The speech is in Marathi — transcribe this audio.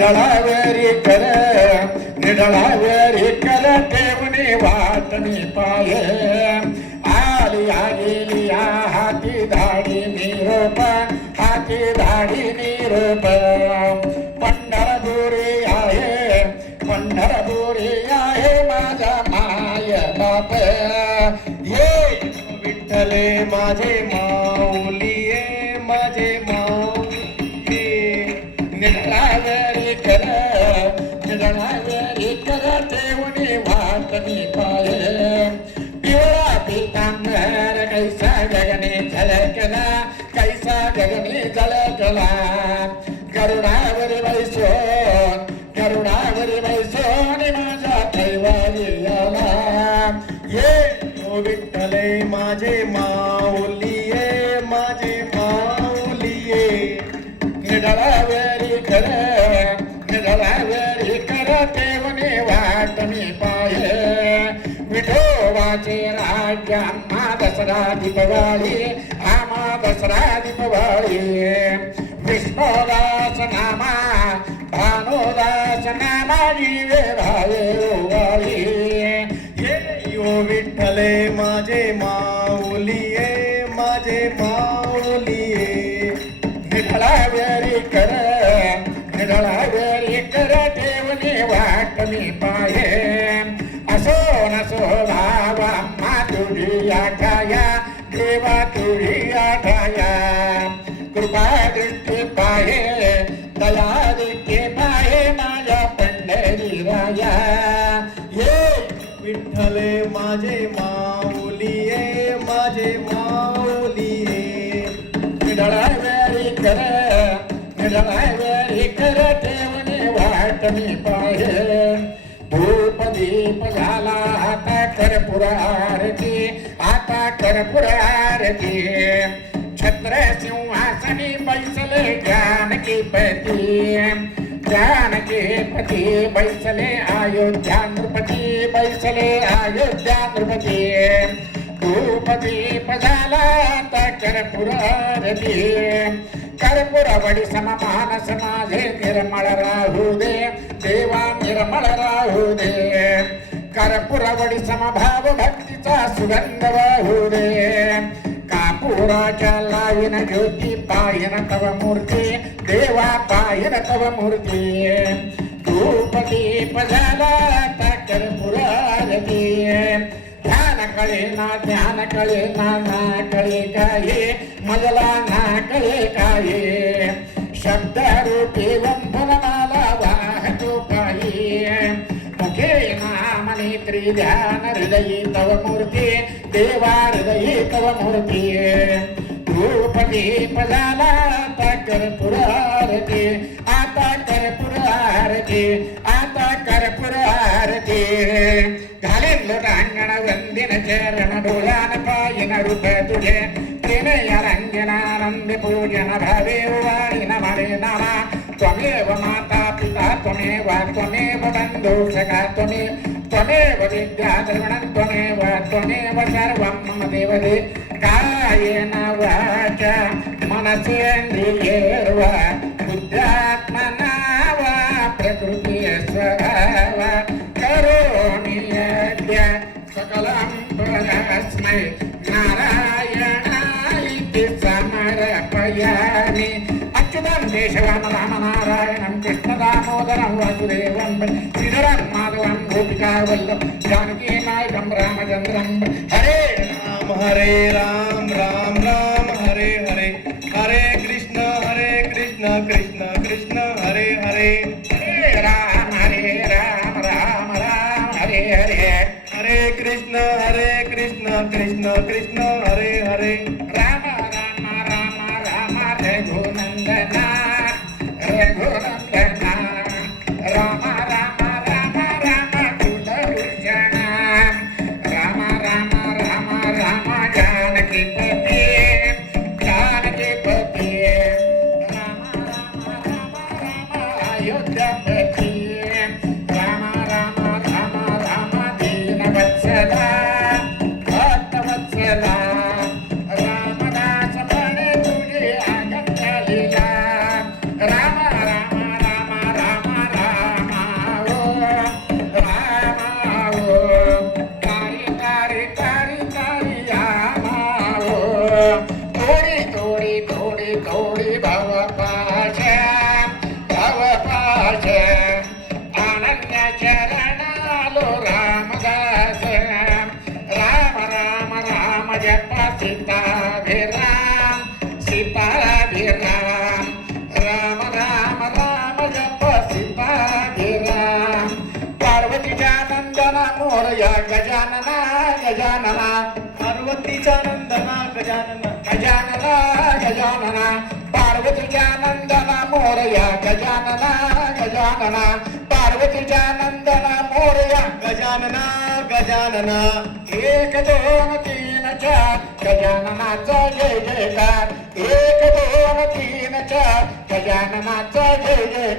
నిడలావేరికర నిడలావేరికర దేవుని వాటని పాయే ఆలియా గీలియా హాతి ధాడి నీరూప హాతి ధాడి నీరూప పండర దూరి ఆహే పండర దూరి ఆహే మాజా మాయ బాపే ఏ విఠలే మాజే మా निडळावरी कर ठेवणे वाटणी पाय पिवळा पितांबर कैसा गगने झलकला कैसा गगने झळकला गरुडावर बैसोन गरुडावर बैसोन माझा कैवारी आला. ये ओ राज्य अम्मा दसरा दीपवाळी आम्हा दसरा दीपवाळी विष्णुदास नामा भानुदास नामा जीवे भावे ओवाळी. ये विठ्ठले माझे माऊलिये माझे माऊलिये. निढळावेरी कर निढळावेरी कर देवने वाटली पाहे. माझे माऊलिये माझे माऊलिये. निडळावेरी कर निडळावेरी कर ठेवणे वाटणी पाहे धूप दीप झाला आता कर्पूर आरती आता कर्पूर आरती. छत्र सिंहासनी बैसले जानकी पती. जानकी पती बैसले अयोध्या नृपती बैसले अयोध्या नृपती धूपदीप झाला आता कर्पूर आरती कर्पूरवडी सममानस माझे निर्मळ राहू दे देवा निर्मळ राहू दे। कर्पूरवडी समभाव भक्तीचा सुगंध वाहू दे। कापुराच्या लाईन ज्योती पायन तव मूर्ती देवा पायन तव मूर्ती. धूप दीप झाला आता कर्पूर ध्यान कळे ना ध्यान कळे ना ना कळे काय. मजला ना कळे काय. शब्द रूपी वंधन माला वाहतो काही मुखे नामने त्रिध्यान ध्यान हृदयी तव मूर्ती. देवा हृदयी तव मूर्ती. धूप दीप झाला आता कर्पूर आरती आता कर्पूर आरती आता कर्पूर आरती घालीन लोटांगण वंदिन चरण डोळ्यान पायन रूप तुझे प्रेमय रंजनानंद पूजन भावे वाणीन मरे नामा। त्वमेव माता पिता त्वमेव त्वमेव बन्धु सखा त्वमेव त्वमेव विद्या द्रवणं त्वमेव त्वमेव सर्वं मम देवते कायेन वाचा मनसेन्द्रियेर्वा बुद्ध्यात्मना वा प्रकृति स्वभाव करोमि यज्ञ सकलं परस्मै नारायणाय समर्पयामि अच्युतं केशवं रामनारायणं कृष्णदामोदरं वासुदेवं श्रीधरं माधवं गोपिकावल्लभं जानकीनायकं रामचन्द्रं हरे राम हरे राम राम राम हरे हरे हरे कृष्ण हरे कृष्ण कृष्ण कृष्ण हरे हरे हरे राम हरे राम राम राम हरे हरे हरे कृष्ण हरे कृष्ण कृष्ण कृष्ण हरे हरे राम राम राम राम रघुनन्दना रघुनन्दना रामदास अनन्य रामदास राम राम राम जप सीता भिराम सीता भिराम राम राम राम जप सीता भिराम पार्वतीच्या नंदना मोरया गजानना गजानना. पार्वतीच्या नंदना गजानना. गजानना गजानना. पार्वतीच्या नंदना मोरया गजानना. गजानना पार्वतीच्या नंदना मोरया गजानना गजानना. एक दोन तीन चार. गजाननाचा जय जयकार. एक दोन तीन चार. गजाननाचा जय जय